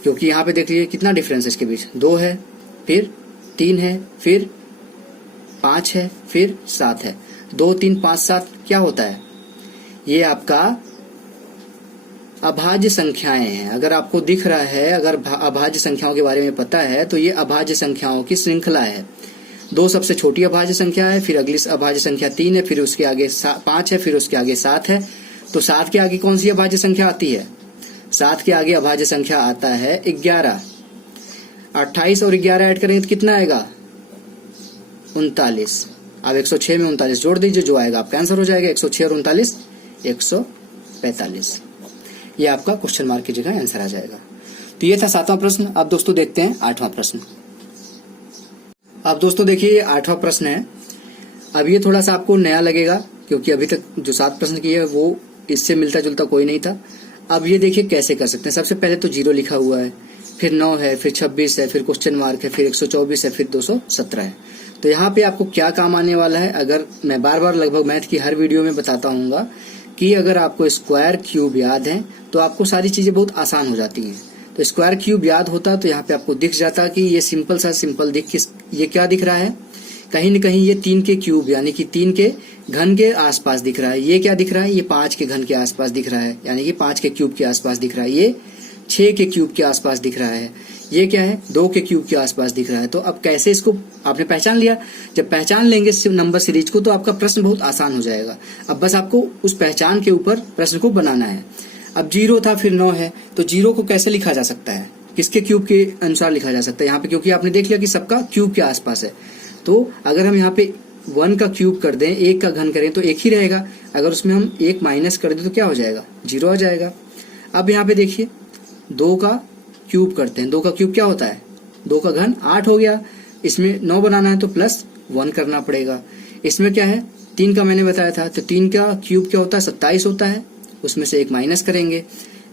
क्योंकि यहाँ पे देख लीजिए कितना डिफरेंस है इसके बीच, 2 है, फिर 3 है, फिर 5 है, फिर 7 है। 2 3 5 7 क्या होता है, ये आपका अभाज्य संख्याएं हैं। अगर आपको दिख रहा है, अगर अभाज्य संख्याओं के बारे में पता है तो ये अभाज्य संख्याओं की श्रृंखला है। 2 सबसे छोटी अभाज्य संख्या है, फिर अगली अभाज्य संख्या 3 है, फिर उसके आगे 5 है, फिर उसके आगे 7 है। तो 7 के आगे कौन सी अभाज्य संख्या आती है, 7 के आगे अभाज्य संख्या आता है 11। 28 और 11 ऐड करेंगे तो कितना आएगा, 39। अब 106 में 39 जोड़ दीजिए, जो आएगा आपका आंसर हो जाएगा 106 और 39 145। ये आपका क्वेश्चन मार्क की जगह आंसर आ जाएगा। तो ये था 7वां प्रश्न। अब दोस्तों देखते हैं 8वां प्रश्न। अब दोस्तों देखिए ये 8वां प्रश्न है। अब ये थोड़ा सा आपको नया लगेगा, क्योंकि अभी तक जो 7 प्रश्न किए है वो इससे मिलता जुलता कोई नहीं था। अब ये देखिए कैसे कर सकते हैं। सबसे पहले तो 0 लिखा हुआ है, फिर 9 है, फिर 26 है, फिर क्वेश्चन मार्क है, फिर 124 है, फिर 217 है। तो यहाँ पे आपको क्या काम आने वाला है, अगर मैं बार बार लगभग मैथ की हर वीडियो में बताता हूँ कि अगर आपको स्क्वायर क्यूब याद है तो आपको सारी चीजें बहुत आसान हो जाती हैं। तो स्क्वायर क्यूब याद होता तो यहाँ पे आपको दिख जाता कि ये सिंपल दिख, ये क्या दिख रहा है, कहीं न कहीं ये 3 के क्यूब यानी कि 3 के घन के आसपास दिख रहा है। ये क्या दिख रहा है? ये 5 के घन के आसपास दिख रहा है, यानी कि 5 के क्यूब के आसपास दिख रहा है। ये 6 के क्यूब के आसपास दिख रहा है। ये क्या है? 2 के क्यूब के आसपास दिख रहा है। तो अब कैसे इसको आपने पहचान लिया। जब पहचान लेंगे नंबर सीरीज को तो आपका प्रश्न बहुत आसान हो जाएगा। अब बस आपको उस पहचान के ऊपर प्रश्न को बनाना है। अब 0 था फिर 9 है, तो 0 को कैसे लिखा जा सकता है? किसके क्यूब के अनुसार लिखा जा सकता है यहाँ पे? क्योंकि आपने देख लिया कि सबका क्यूब के आसपास है। तो अगर हम यहाँ पे 1 का क्यूब कर दें, 1 का घन करें तो 1 ही रहेगा। अगर उसमें हम 1 माइनस कर दें तो क्या हो जाएगा? 0 आ जाएगा। अब यहाँ पे देखिए 2 का क्यूब करते हैं। 2 का क्यूब क्या होता है? 2 का घन 8 हो गया। इसमें 9 बनाना है तो +1 करना पड़ेगा। इसमें क्या है? 3 का मैंने बताया था, तो 3 का क्यूब क्या होता है? 27 होता है। उसमें से 1 माइनस करेंगे।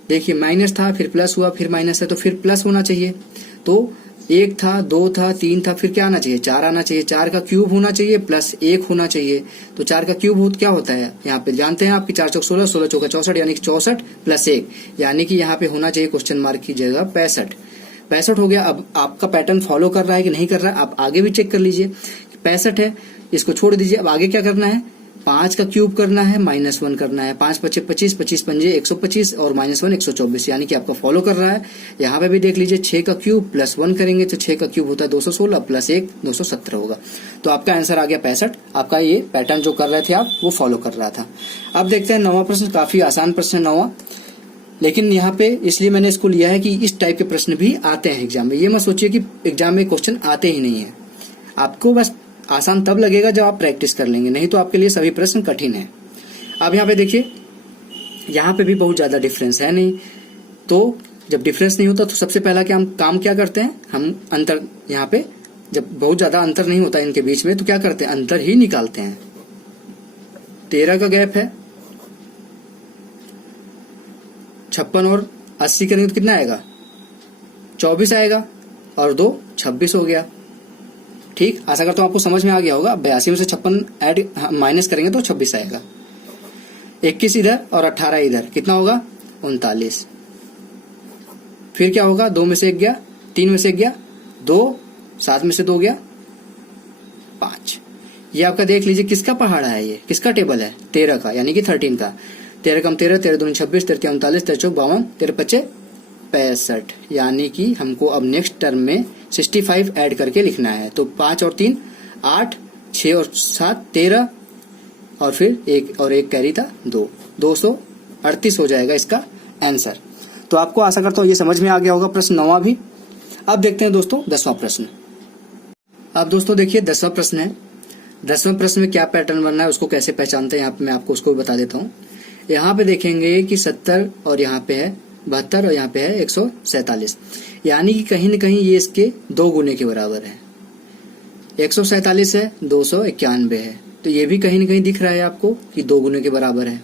देखिए माइनस था फिर प्लस हुआ फिर माइनस है तो फिर प्लस होना चाहिए। तो 1 था 2 था 3 था फिर क्या आना चाहिए? 4 आना चाहिए। 4 का क्यूब होना चाहिए +1 होना चाहिए। तो 4 का क्यूब क्या होता है? यहाँ पे जानते हैं आपकी 4 चौक 16, 16 चौका 64, यानी कि 64 + 1, यानी कि यहाँ पे होना चाहिए क्वेश्चन मार्क की जगह 65 हो गया। अब आपका पैटर्न फॉलो कर रहा है कि नहीं कर रहा है आप आगे भी चेक कर लीजिए। 65 है, इसको छोड़ दीजिए। अब आगे क्या करना है? 5 का क्यूब करना है -1 करना है। 5 × 25, 25 पंजे 125 और -1 124, यानी कि आपका फॉलो कर रहा है। यहाँ पे भी देख लीजिए 6 का क्यूब +1 करेंगे तो 6 का क्यूब होता है 216 +1 217 होगा। तो आपका आंसर आ गया 65। आपका ये पैटर्न जो कर रहे थे आप वो फॉलो कर रहा था। अब देखते हैं 9वां प्रश्न। काफी आसान प्रश्न है 9वां, लेकिन यहाँ पे इसलिए मैंने इसको लिया है कि इस टाइप के प्रश्न भी आते हैं एग्जाम में। ये मत सोचिए कि एग्जाम में क्वेश्चन आते ही नहीं है। आपको बस आसान तब लगेगा जब आप प्रैक्टिस कर लेंगे, नहीं तो आपके लिए सभी प्रश्न कठिन है। अब यहाँ पे देखिए, यहाँ पे भी बहुत ज्यादा डिफरेंस है नहीं। तो जब डिफरेंस नहीं होता तो सबसे पहला काम क्या करते हैं? हम अंतर, यहाँ पे जब बहुत ज्यादा अंतर नहीं होता इनके बीच में तो क्या करते हैं? अंतर ही निकालते हैं। 13 का गैप है, 56 और 80 करेंगे तो कितना आएगा? 24 आएगा और 2 26 हो गया। ठीक, आशा करता हूं आपको समझ में आ गया होगा। 82 में से 56 माइनस करेंगे तो 26 आएगा। 21 इधर और 18 इधर, कितना होगा? 39। फिर क्या होगा? 2 में से 1 गया, 3 में से 1 गया, 2, 7 में से 2 गया, 5। ये आपका देख लीजिए किसका पहाड़ा है? ये किसका टेबल है? 13 का, यानी कि 13 का। 13 कम 13, 13 दूनी 26, 13 39, 13 चौक 52, 13 पच्चे 65, यानी कि हमको अब नेक्स्ट टर्म में 65 ऐड करके लिखना है। तो 5 और 3 8, 6 और 7 13 और फिर 1 और 1 कैरी था 2, 238 हो जाएगा इसका आंसर। तो आपको आशा करता हूँ ये समझ में आ गया होगा प्रश्न 9वां भी। अब देखते हैं दोस्तों 10वां प्रश्न। अब दोस्तों देखिए 10वां प्रश्न है। 10वें प्रश्न में क्या पैटर्न बनना है उसको कैसे पहचानते हैं यहाँ पे मैं आपको उसको बता देता हूँ। यहाँ पे देखेंगे कि 70 और यहाँ पे है 72 और यहाँ पे है 147, यानी कि कहीं न कहीं ये इसके 2 गुने के बराबर है। 147 है, 291 है, तो ये भी कहीं न कहीं दिख रहा है आपको कि 2 गुने के बराबर है।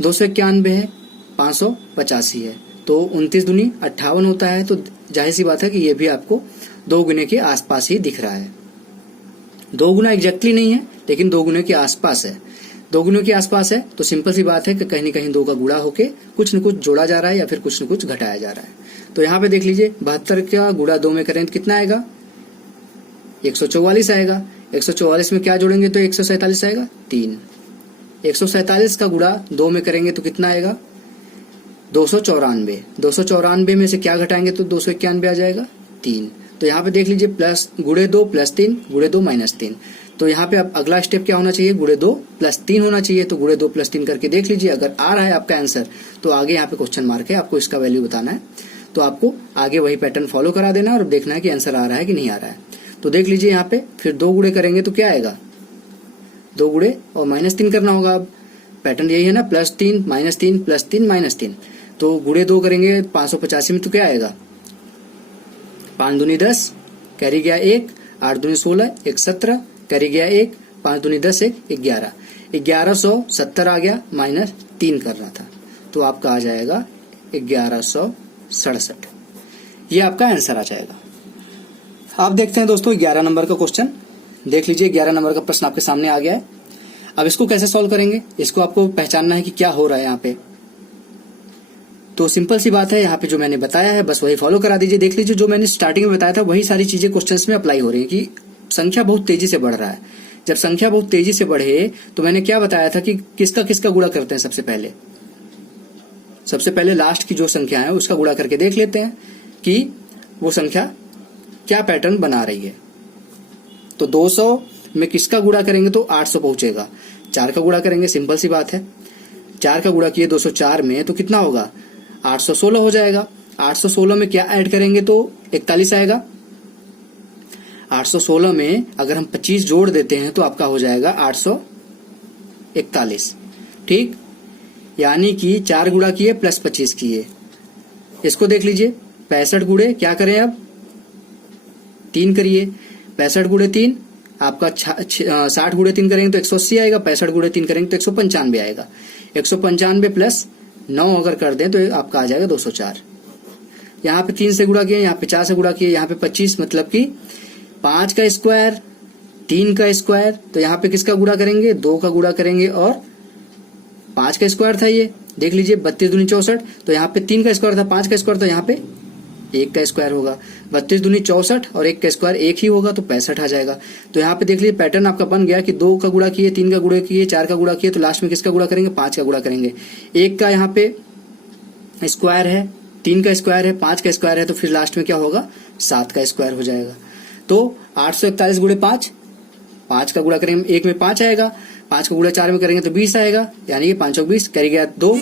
291 है, 585 है, तो 29 दूनी 58 होता है। तो जाहिर सी बात है कि ये भी आपको 2 गुने के आसपास ही दिख रहा है। 2 गुना एग्जैक्टली नहीं है, लेकिन 2 गुने के आसपास है। 2 गुने के आसपास है तो सिंपल सी बात है कि कहीं न कहीं 2 का गुणा होके कुछ न कुछ जोड़ा जा रहा है या फिर कुछ न कुछ घटाया जा रहा है। तो यहाँ पे देख लीजिए 72 का गुणा 2 में करें तो कितना आएगा? 144 आएगा। 144 में क्या जोड़ेंगे तो 147 आएगा 3। 147 का गुणा 2 में करेंगे तो कितना आएगा? 294। 294 में से क्या घटाएंगे तो 291 आ जाएगा 3। तो यहाँ पे देख लीजिए प्लस गुणे 2 + 3 गुणे 2 - 3। तो यहाँ पे अब अगला स्टेप क्या होना चाहिए? गुणे 2 + 3 होना चाहिए। तो गुणे 2 + 3 करके देख लीजिए, अगर आ रहा है आपका आंसर तो आगे यहाँ पे क्वेश्चन मार्क है, आपको इसका वैल्यू बताना है। तो आपको आगे वही पैटर्न फॉलो करा देना है और देखना है कि आंसर आ रहा है कि नहीं आ रहा है। तो देख लीजिए यहाँ पे फिर 2 गुणे करेंगे तो क्या आएगा? 2 गुणे और -3 करना होगा। अब पैटर्न यही है ना, +3 -3 +3 -3। तो गुणे 2 करेंगे 585 में तो क्या आएगा? 5 दूनी 10, कैरी गया 1, 8 दूनी 16, 1 17, कैरी गया 1, 5 दूनी 10, 1 11, 1170 आ गया, -3 करना था। तो आपका आ जाएगा 1167। ये आपका आंसर आ जाएगा। आप देखते हैं दोस्तों 11 नंबर का क्वेश्चन। देख लीजिए 11 नंबर का प्रश्न आपके सामने आ गया है। अब इसको कैसे सॉल्व करेंगे? इसको आपको पहचानना है कि क्या हो रहा है यहाँ पे। तो सिंपल सी बात है, यहाँ पे जो मैंने बताया है बस वही फॉलो करा दीजिए। देख लीजिए जो मैंने स्टार्टिंग में बताया था वही सारी चीजें क्वेश्चंस में अप्लाई हो रही है कि संख्या बहुत तेजी से बढ़ रहा है। जब संख्या बहुत तेजी से बढ़े तो मैंने क्या बताया था कि किसका किसका गुणा करते हैं। सबसे पहले लास्ट की जो संख्या है उसका गुणा करके देख लेते हैं कि वो संख्या क्या पैटर्न बना रही है। तो 200 में किसका गुणा करेंगे तो 800 पहुंचेगा। 4 का गुणा करेंगे, सिंपल सी बात है। 4 का गुणा किए 204 में तो कितना होगा 816 हो जाएगा। 816 में क्या ऐड करेंगे तो 41 आएगा। 816 में अगर हम 25 जोड़ देते हैं तो आपका हो जाएगा 841। ठीक, यानी कि 4 गुणा किए प्लस 25 किए। इसको देख लीजिए, 65 गुणे क्या करें अब 3 करिए। 65 गुणे 3 आपका 60 गुणे 3 करेंगे तो 180 आएगा। 65 गुणे 3 करेंगे तो 195 आएगा। 195 प्लस 9 अगर कर दें तो आपका आ जाएगा 204। यहाँ पे 3 से गुणा किया, यहाँ पे 4 से गुणा किया, यहाँ पे 25, मतलब कि 5 का स्क्वायर 3 का स्क्वायर। तो यहाँ पे किसका गुणा करेंगे 2 का गुणा करेंगे और 5 का स्क्वायर था ये, देख लीजिए 32 दूनी 64। तो यहाँ पे 3 का स्क्वायर था, 5 का स्क्वायर, तो यहाँ पे 1 का स्क्वायर होगा। 32 दूनी 64 और 1 का स्क्वायर 1 ही होगा तो 65 आ जाएगा। तो यहाँ पे देख लीजिए पैटर्न आपका बन गया कि 2 का गुणा किए, 3 का गुणा किए, 4 का गुणा किए, तो लास्ट में किसका गुणा करेंगे 5 का गुणा करेंगे। 1 का यहाँ पे स्क्वायर है, 3 का स्क्वायर है, 5 का स्क्वायर है, तो फिर लास्ट में क्या होगा 7 का स्क्वायर हो जाएगा। तो 841 गुणे 5, 5 का गुणा करेंगे 1 में 5 आएगा, 5 का गुणा 4 में करेंगे तो 20 आएगा, यानी कि 5 और 20 कर गया 2,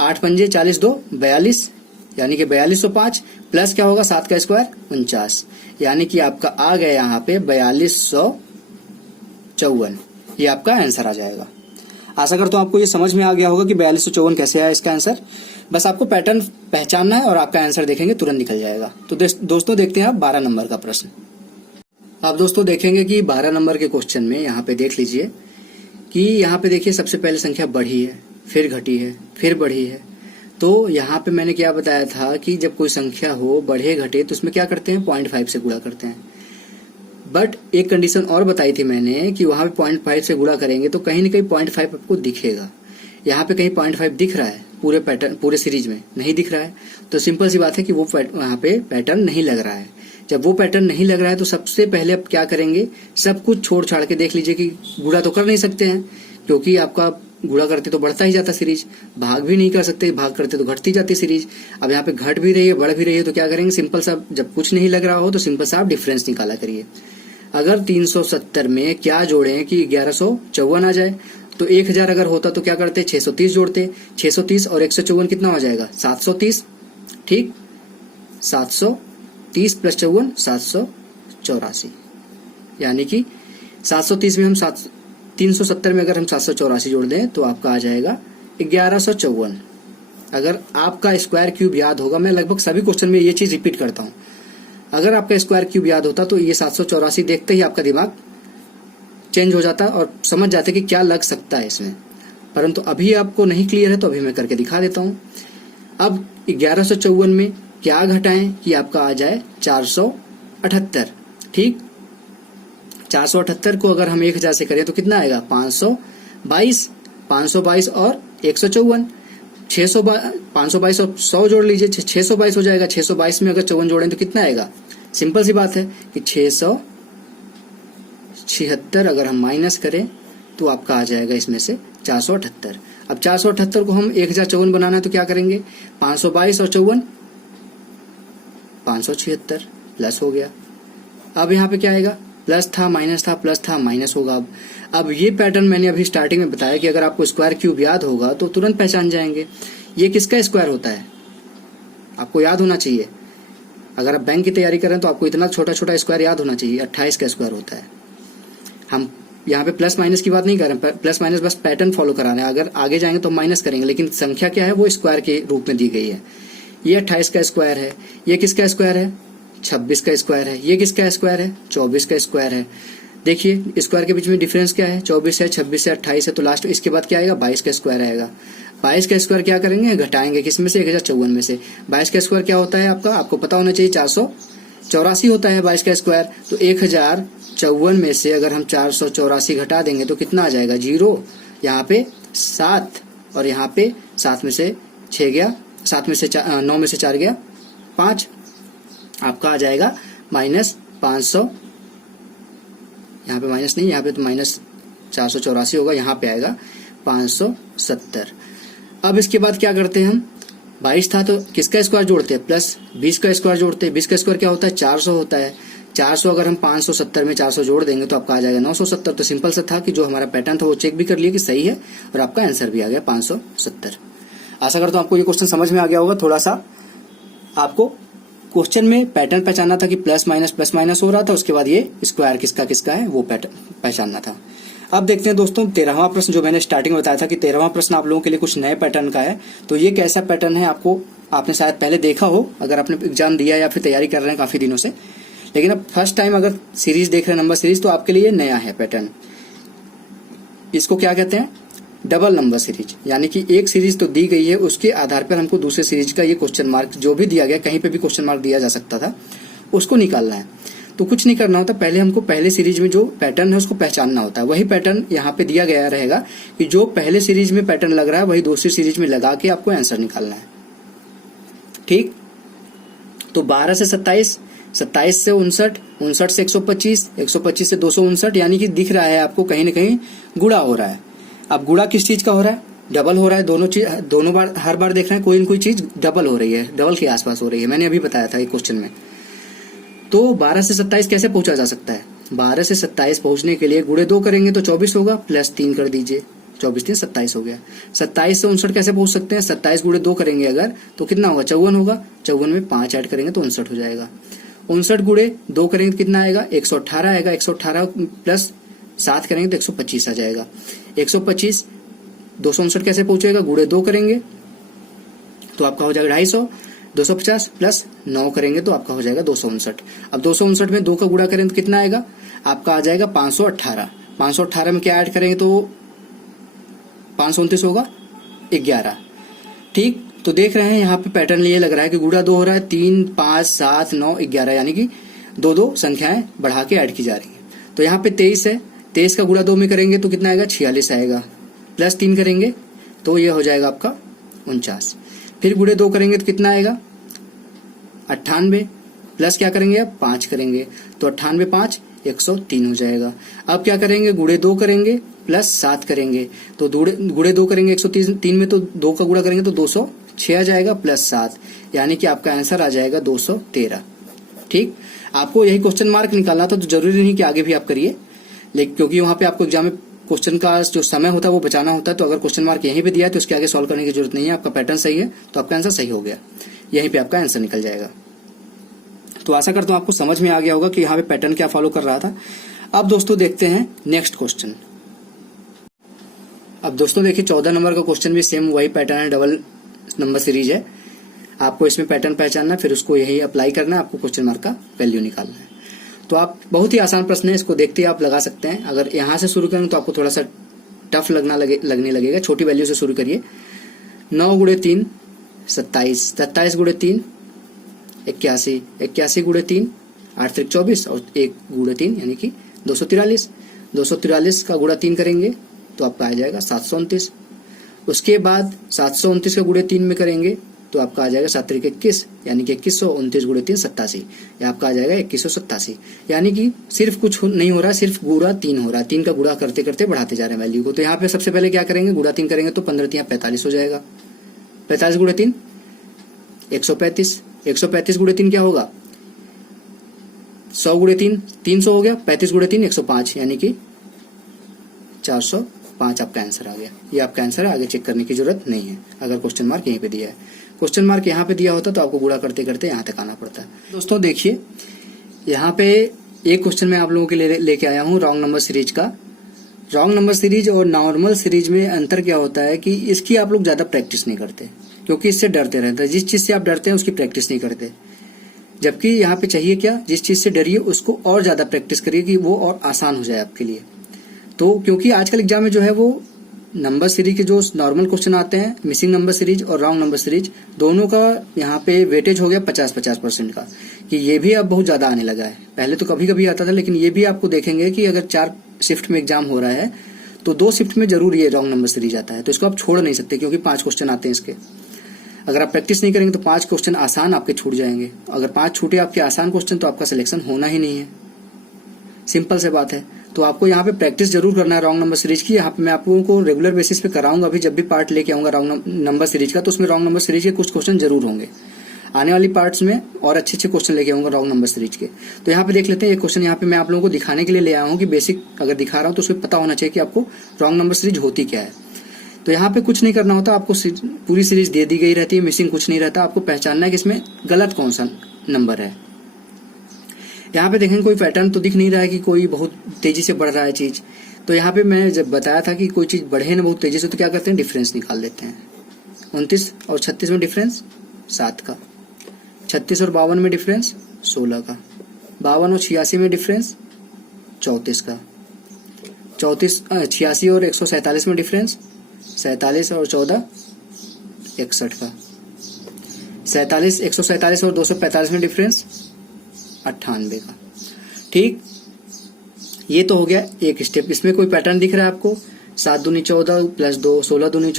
8 पंजे 40, 2 42, यानी कि 4205 प्लस क्या होगा 7 का स्क्वायर 49, यानी कि आपका आ गया यहाँ पे 4254। ये आपका आंसर आ जाएगा। आशा करता हूं आपको ये समझ में आ गया होगा कि 4254 कैसे आया इसका आंसर। बस आपको पैटर्न पहचानना है और आपका आंसर देखेंगे तुरंत निकल जाएगा। तो दोस्तों देखते हैं आप 12 नंबर का प्रश्न। आप दोस्तों देखेंगे कि 12 नंबर के क्वेश्चन में यहाँ पे देख लीजिए कि यहाँ पे देखिए सबसे पहले संख्या बढ़ी है, फिर घटी है, फिर बढ़ी है। तो यहाँ पे मैंने क्या बताया था कि जब कोई संख्या हो बढ़े घटे तो उसमें क्या करते हैं 0.5 से गुणा करते हैं। बट एक कंडीशन और बताई थी मैंने कि वहां पे 0.5 से गुणा करेंगे तो कहीं न कहीं 0.5 आपको दिखेगा। यहाँ पे कहीं 0.5 दिख रहा है पूरे पैटर्न, पूरे सीरीज में नहीं दिख रहा है। तो सिंपल सी बात है कि वो वहां पे पैटर्न नहीं लग रहा है। जब वो पैटर्न नहीं लग रहा है तो सबसे पहले आप क्या करेंगे, सब कुछ छोड़ छाड़ के देख लीजिए कि गुणा तो कर नहीं सकते हैं, क्योंकि आपका गुणा करते तो बढ़ता ही जाता सीरीज, भाग भी नहीं कर सकते, भाग करते तो घटती जाती सीरीज। अब यहाँ पे घट भी रही है बढ़ भी रही है, तो क्या करेंगे सिंपल सा, जब कुछ नहीं लग रहा हो तो सिंपल सा आप डिफरेंस निकाला करिए। अगर 370 में क्या जोड़े कि 1154 आ जाए, तो 1000 अगर होता तो क्या करते 630 जोड़ते, 630 और 154 कितना हो जाएगा 730। ठीक, 730 प्लस 54 784, यानी कि 730 में हम 370 में अगर हम 784 जोड़ दें तो आपका आ जाएगा 1154। अगर आपका स्क्वायर क्यूब याद होगा, मैं लगभग सभी क्वेश्चन में ये चीज रिपीट करता हूं, अगर आपका स्क्वायर क्यूब याद होता तो ये 784 देखते ही आपका दिमाग चेंज हो जाता और समझ जाते कि क्या लग सकता है इसमें। परंतु अभी आपको नहीं क्लियर है तो अभी मैं करके दिखा देता हूं। अब 1154 में क्या घटाएं कि आपका आ जाए 478। ठीक, 478 को अगर हम 1000 से करें तो कितना आएगा 522, 522 और 154, 522 और 100 जोड़ लीजिए 622 हो जाएगा। 622 में अगर 54 जोड़ें तो कितना आएगा, सिंपल सी बात है कि 676 अगर हम माइनस करें तो आपका आ जाएगा इसमें से 478। अब 478 को हम 1054 बनाना है तो क्या करेंगे 522 और 54 576 प्लस हो गया। अब यहाँ पे क्या आएगा, प्लस था माइनस था, प्लस था माइनस होगा। अब ये पैटर्न मैंने अभी स्टार्टिंग में बताया कि अगर आपको स्क्वायर क्यूब याद होगा तो तुरंत पहचान जाएंगे ये किसका स्क्वायर होता है, आपको याद होना चाहिए। अगर आप बैंक की तैयारी करें तो आपको इतना छोटा छोटा स्क्वायर याद होना चाहिए, 28 का स्क्वायर होता है। हम यहाँ पे प्लस माइनस की बात नहीं कर रहे हैं, प्लस माइनस बस पैटर्न फॉलो करा रहे हैं। अगर आगे जाएंगे तो माइनस करेंगे, लेकिन संख्या क्या है वो स्क्वायर के रूप में दी गई है। ये 28 का स्क्वायर है, ये किसका स्क्वायर है 26 का स्क्वायर है, ये किसका स्क्वायर है 24 का स्क्वायर है। देखिए स्क्वायर के बीच में डिफरेंस क्या है, 24 है, 26 है, 28 है, तो लास्ट इसके बाद क्या आएगा 22 का स्क्वायर आएगा। 22 का स्क्वायर क्या करेंगे, घटाएंगे किसमें से 1054 में से। 22 का स्क्वायर क्या होता है आपको पता होना चाहिए 484 होता है 22 का स्क्वायर। तो 1054 में से अगर हम 484 घटा देंगे तो कितना आ जाएगा 0, यहाँ पे 7 और यहाँ पे 7 में से 6 गया, 7 में से 9 में से 4 गया 5, आपका आ जाएगा -500 यहाँ पे माइनस नहीं, यहाँ पे तो -484 होगा, यहाँ पे आएगा 570। अब इसके बाद क्या करते हैं हम, 22 था तो किसका स्क्वायर जोड़ते हैं, प्लस 20 का स्क्वायर जोड़ते हैं। 20 का स्क्वायर क्या होता है, 400 होता है। 400 अगर हम 570 में 400 जोड़ देंगे तो आपका आ जाएगा 970। तो सिंपल सा था कि जो हमारा पैटर्न था वो चेक भी कर लिया कि सही है और आपका आंसर भी आ गया 570। आशा करता हूं आपको ये क्वेश्चन समझ में आ गया होगा। थोड़ा सा आपको क्वेश्चन में पैटर्न पहचानना था कि प्लस माइनस हो रहा था, उसके बाद ये स्क्वायर किसका किसका है वो पैटर्न पहचानना था। अब देखते हैं दोस्तों 13वां प्रश्न, जो मैंने स्टार्टिंग में बताया था कि 13वां प्रश्न आप लोगों के लिए कुछ नए पैटर्न का है। तो ये कैसा पैटर्न है, आपने शायद पहले देखा हो अगर आपने एग्जाम दिया या फिर तैयारी कर रहे हैं काफी दिनों से, लेकिन अब फर्स्ट टाइम अगर सीरीज देख रहे हैं, नंबर सीरीज, तो आपके लिए नया है पैटर्न। इसको क्या कहते हैं, डबल नंबर सीरीज। यानी कि एक सीरीज तो दी गई है, उसके आधार पर हमको दूसरे सीरीज का ये क्वेश्चन मार्क जो भी दिया गया, कहीं पे भी क्वेश्चन मार्क दिया जा सकता था, उसको निकालना है। तो कुछ नहीं करना होता, पहले हमको पहले सीरीज में जो पैटर्न है उसको पहचानना होता है। वही पैटर्न यहाँ पे दिया गया रहेगा कि जो पहले सीरीज में पैटर्न लग रहा है वही दूसरी सीरीज में लगा के आपको आंसर निकालना है। ठीक, तो 12 से 27, 27 से 59, 59 से 125, 125 से 259, यानी कि दिख रहा है आपको कहीं ना कहीं गुणा हो रहा है। अब गुणा किस चीज का हो रहा है, डबल हो रहा है। दोनों बार हर बार देख रहे हैं कोई न कोई चीज डबल हो रही है, डबल के आसपास हो रही है। मैंने अभी बताया था एक क्वेश्चन में। तो 12 से 27 कैसे पहुंचा जा सकता है, 12 से 27 पहुंचने के लिए गुणे 2 करेंगे तो 24 होगा, प्लस 3 कर दीजिए, 24 3 27 हो गया। 27 से 59 कैसे पहुंच सकते हैं, 27 गुणे 2 करेंगे अगर तो कितना होगा, 54 होगा। 54 में 5 ऐड करेंगे तो 59 हो जाएगा। 59 गुणे 2 करेंगे तो कितना आएगा, 118 आएगा। 118 प्लस 7 करेंगे तो 125 आ जाएगा। 125 259 कैसे पहुंचेगा, गुणे 2 करेंगे तो आपका हो जाएगा 250। 250 प्लस 9 करेंगे तो आपका हो जाएगा 259। अब 259 में 2 का गुणा करेंगे तो कितना आएगा, आपका आ जाएगा 518। 518 में क्या ऐड करेंगे तो 529 होगा 11। ठीक, तो देख रहे हैं यहाँ पे पैटर्न ये लग रहा है कि गुणा 2 हो रहा है, 3 5 7 9 11, यानी कि 2 संख्याएं बढ़ा के ऐड की जा रही है। तो यहाँ पे 23 है, 23 का गुणा 2 में करेंगे तो कितना आएगा, 46 आएगा। प्लस 3 करेंगे तो ये हो जाएगा आपका 49। फिर गुणे 2 करेंगे तो कितना आएगा, 98। प्लस क्या करेंगे, अब 5 करेंगे तो 98 5 103 हो जाएगा। अब क्या करेंगे, गुणे 2 करेंगे प्लस 7 करेंगे तो गुणे 2 करेंगे 103 में, तो 2 का गुणा करेंगे तो 206 आ जाएगा, प्लस 7, यानी कि आपका आंसर आ जाएगा 213। ठीक, आपको यही क्वेश्चन मार्क निकालना था, तो जरूरी नहीं कि आगे भी आप करिए, लेकिन क्योंकि वहां पे आपको एग्जाम में क्वेश्चन का जो समय होता है वो बचाना होता है। तो अगर क्वेश्चन मार्क यहीं पे दिया है तो उसके आगे सॉल्व करने की जरूरत नहीं है। आपका पैटर्न सही है तो आपका आंसर सही हो गया, यहीं पे आपका आंसर निकल जाएगा। तो आशा करता हूं आपको समझ में आ गया होगा कि यहाँ पे पैटर्न क्या फॉलो कर रहा था। अब दोस्तों देखते हैं नेक्स्ट क्वेश्चन। अब दोस्तों देखिए 14 नंबर का क्वेश्चन भी सेम वही पैटर्न है, डबल नंबर सीरीज है। आपको इसमें पैटर्न पहचानना, फिर उसको यही अप्लाई करना है, आपको क्वेश्चन मार्क का वैल्यू निकालना है। तो आप बहुत ही आसान प्रश्न है, इसको देखते ही आप लगा सकते हैं। अगर यहाँ से शुरू करें तो आपको थोड़ा सा टफ लगने लगेगा। छोटी वैल्यू से शुरू करिए। 9 गुणे 3 27, 27 गुणे 3 81, 81 गुणे 3 8 3 24 और 1 गुणे 3 यानी कि 243। 243 का गुणा 3 करेंगे तो आपका आ जाएगा 729। उसके बाद 729 का गुणे 3 में करेंगे तो आपका आ जाएगा 7 3 21, यानी कि 2129 गुणे 3 87, या आपका आ जाएगा 2187। यानी कि सिर्फ कुछ नहीं हो रहा, सिर्फ गुणा 3 हो रहा है। 3 का गुणा करते करते बढ़ाते जा रहे हैं वैल्यू को। तो यहाँ पे सबसे पहले क्या करेंगे, गुणा 3 करेंगे तो 15 3 45 हो जाएगा। 45 गुणे 3 135, 135 गुणे 3 क्या होगा, 100 गुणे 3 300 हो गया। 35 गुणे 3 105, यानी कि 405 आपका आंसर आ गया। ये आपका आंसर है, आगे चेक करने की जरूरत नहीं है अगर क्वेश्चन मार्क यहीं पे दिया है। क्वेश्चन मार्क यहाँ पे दिया होता तो आपको गुणा करते करते यहाँ तक आना पड़ता है। दोस्तों देखिए यहाँ पे एक क्वेश्चन मैं आप लोगों के लिए लेके आया हूँ रॉन्ग नंबर सीरीज का। रॉन्ग नंबर सीरीज और नॉर्मल सीरीज में अंतर क्या होता है कि इसकी आप लोग ज्यादा प्रैक्टिस नहीं करते, क्योंकि इससे डरते रहते हैं। जिस चीज से आप डरते हैं उसकी प्रैक्टिस नहीं करते, जबकि यहाँ पे चाहिए क्या, जिस चीज से डरिए उसको और ज्यादा प्रैक्टिस करिए कि वो और आसान हो जाए आपके लिए। तो क्योंकि आजकल एग्जाम में जो है वो नंबर सीरीज के जो नॉर्मल क्वेश्चन आते हैं, मिसिंग नंबर सीरीज और रॉन्ग नंबर सीरीज, दोनों का यहाँ पे वेटेज हो गया 50-50% का, कि ये भी अब बहुत ज्यादा आने लगा है। पहले तो कभी कभी आता था, लेकिन ये भी आपको देखेंगे कि अगर 4 शिफ्ट में एग्जाम हो रहा है तो 2 शिफ्ट में जरूर ये रॉन्ग नंबर सीरीज आता है। तो इसको आप छोड़ नहीं सकते, क्योंकि 5 क्वेश्चन आते हैं इसके। अगर आप प्रैक्टिस नहीं करेंगे तो 5 क्वेश्चन आसान आपके छूट जाएंगे। अगर 5 छूटे आपके आसान क्वेश्चन तो आपका सिलेक्शन होना ही नहीं है, सिंपल से बात है। तो आपको यहाँ पे प्रैक्टिस जरूर करना है रॉन्ग नंबर सीरीज की। यहाँ पे मैं आप लोगों को रेगुलर बेसिस पे कराऊंगा अभी, जब भी पार्ट लेके आऊंगा रॉन्ग नंबर सीरीज का, तो उसमें रॉन्ग नंबर सीरीज के कुछ क्वेश्चन जरूर होंगे। आने वाली पार्ट्स में और अच्छे अच्छे क्वेश्चन लेके आऊंगा रॉन्ग नंबर सीरीज के। तो यहाँ पे देख लेते हैं, ये क्वेश्चन यहाँ पे मैं आप लोगों को दिखाने के लिए ले आया हूँ कि बेसिक अगर दिखा रहा हूँ तो उसमें पता होना चाहिए कि आपको रॉन्ग नंबर सीरीज होती क्या है। तो यहाँ पे कुछ नहीं करना होता, आपको पूरी सीरीज दे दी गई रहती है, मिसिंग कुछ नहीं रहता। आपको पहचानना है कि इसमें गलत कौन सा नंबर है। यहाँ पे देखेंगे कोई पैटर्न तो दिख नहीं रहा है कि कोई बहुत तेजी से बढ़ रहा है चीज। तो यहाँ पे मैं जब बताया था कि कोई चीज बढ़े ना बहुत तेजी से, तो क्या करते हैं, डिफरेंस निकाल देते हैं। 29 और 36 में डिफरेंस 7 का, 36 और 52 में डिफरेंस 16 का, 52 और 86 में डिफरेंस 34 का, 86 और 147 में डिफरेंस 47 और 14 61 का, 147 और 245 में डिफरेंस 98 का। ठीक, ये तो हो गया एक स्टेप। इसमें कोई पैटर्न दिख रहा है आपको? 7 दूनी 14 प्लस 2, 16 दूनी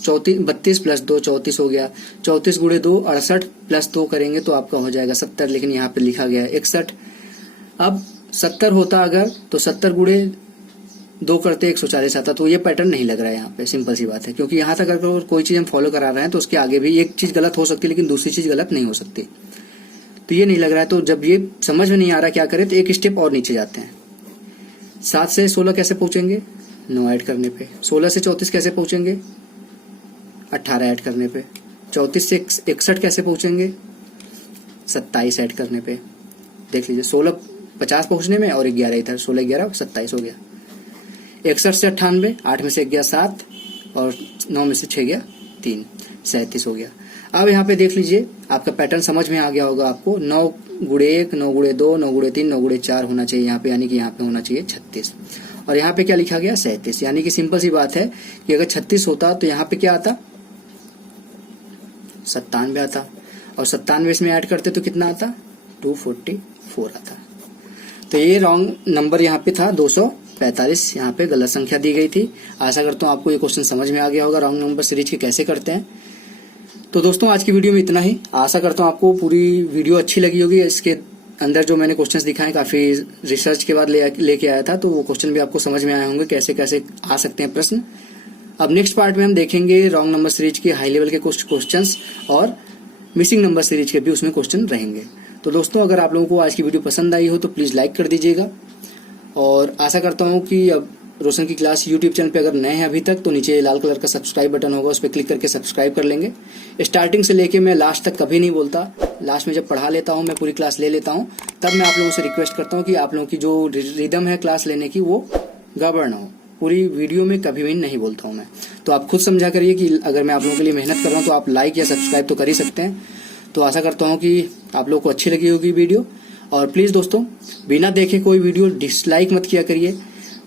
32 प्लस 2 34 हो गया। 34 गुणे 2 68 प्लस 2 करेंगे तो आपका हो जाएगा 70, लेकिन यहाँ पे लिखा गया है 61। अब 70 होता अगर तो 70 गुणे 2 करते 140 आता, तो ये पैटर्न नहीं लग रहा है यहाँ पे। सिंपल सी बात है, क्योंकि यहाँ तक अगर कोई चीज हम फॉलो करा रहे हैं तो उसके आगे भी एक चीज गलत हो सकती है, लेकिन दूसरी चीज गलत नहीं हो सकती। तो ये नहीं लग रहा है। तो जब ये समझ में नहीं आ रहा क्या करें, तो एक स्टेप और नीचे जाते हैं। 7 से 16 कैसे पहुंचेंगे? 9 ऐड करने पे। 16 से 34 कैसे पहुंचेंगे? 18 ऐड करने पे। 34 से 61 कैसे पहुंचेंगे? 27 ऐड करने पे। देख लीजिए, 16 50 पहुंचने में और 11 इधर, 16 11 27 हो गया। 61 से 98, 8 में से 1 गया 7 और 9 में से 6 गया 3, 37 हो गया। अब यहाँ पे देख लीजिए, आपका पैटर्न समझ में आ गया होगा आपको। 9 गुणे 1, 9 गुणे 2, 9 गुणे 3, 9 गुणे 4 होना चाहिए यहाँ पे, यानी कि यहाँ पे होना चाहिए 36। और यहाँ पे क्या लिखा गया? 37। यानी कि सिंपल सी बात है कि अगर 36 होता तो यहाँ पे क्या आता? 97 आता, और 97 इसमें ऐड करते तो कितना आता? 244 आता। तो ये रॉन्ग नंबर यहाँ पे था 245, यहाँ पे गलत संख्या दी गई थी। आशा करता हूँ आपको ये क्वेश्चन समझ में आ गया होगा रॉन्ग नंबर सीरीज के कैसे करते हैं। तो दोस्तों आज की वीडियो में इतना ही। आशा करता हूँ आपको पूरी वीडियो अच्छी लगी होगी। इसके अंदर जो मैंने क्वेश्चंस दिखाए काफी रिसर्च के बाद लेके आया था, तो वो क्वेश्चन भी आपको समझ में आए होंगे कैसे कैसे आ सकते हैं प्रश्न। अब नेक्स्ट पार्ट में हम देखेंगे रॉन्ग नंबर सीरीज के हाई लेवल के कुछ क्वेश्चंस और मिसिंग नंबर सीरीज के भी उसमें क्वेश्चन रहेंगे। तो दोस्तों अगर आप लोगों को आज की वीडियो पसंद आई हो तो प्लीज लाइक कर दीजिएगा, और आशा करता हूँ कि अब रोशन की क्लास यूट्यूब चैनल पे अगर नए हैं अभी तक, तो नीचे लाल कलर का सब्सक्राइब बटन होगा, उस पर क्लिक करके सब्सक्राइब कर लेंगे। स्टार्टिंग से लेके मैं लास्ट तक कभी नहीं बोलता, लास्ट में जब पढ़ा लेता हूँ, मैं पूरी क्लास ले लेता हूँ, तब मैं आप लोगों से रिक्वेस्ट करता हूँ कि आप लोगों की जो रिदम है क्लास लेने की वो गड़बड़ ना हो। पूरी वीडियो में कभी भी नहीं बोलता हूँ मैं। तो आप खुद समझा करिए कि अगर मैं आप लोगों के लिए मेहनत कर रहा हूँ तो आप लाइक या सब्सक्राइब तो कर ही सकते हैं। तो आशा करता हूँ कि आप लोगों को अच्छी लगी होगी वीडियो। और प्लीज दोस्तों, बिना देखे कोई वीडियो डिसलाइक मत किया करिए।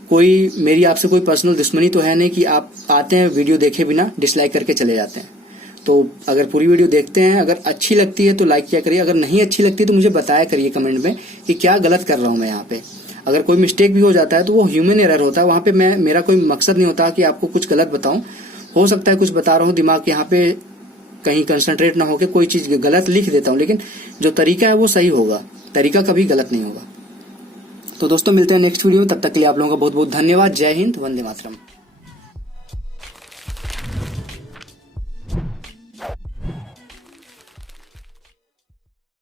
कोई मेरी आपसे कोई पर्सनल दुश्मनी तो है नहीं कि आप आते हैं वीडियो देखे बिना डिसलाइक करके चले जाते हैं। तो अगर पूरी वीडियो देखते हैं, अगर अच्छी लगती है तो लाइक किया करिए, अगर नहीं अच्छी लगती तो मुझे बताया करिए कमेंट में कि क्या गलत कर रहा हूं मैं यहाँ पे। अगर कोई मिस्टेक भी हो जाता है तो वो ह्यूमन एरर होता है, वहां पे मेरा कोई मकसद नहीं होता कि आपको कुछ गलत बताऊं। हो सकता है कुछ बता रहा हूँ, दिमाग यहाँ पे कहीं कंसंट्रेट ना होके कोई चीज गलत लिख देता हूँ, लेकिन जो तरीका है वो सही होगा, तरीका कभी गलत नहीं होगा। तो दोस्तों मिलते हैं नेक्स्ट वीडियो में, तब तक के लिए आप लोगों का बहुत बहुत धन्यवाद। जय हिंद, वंदे मातरम।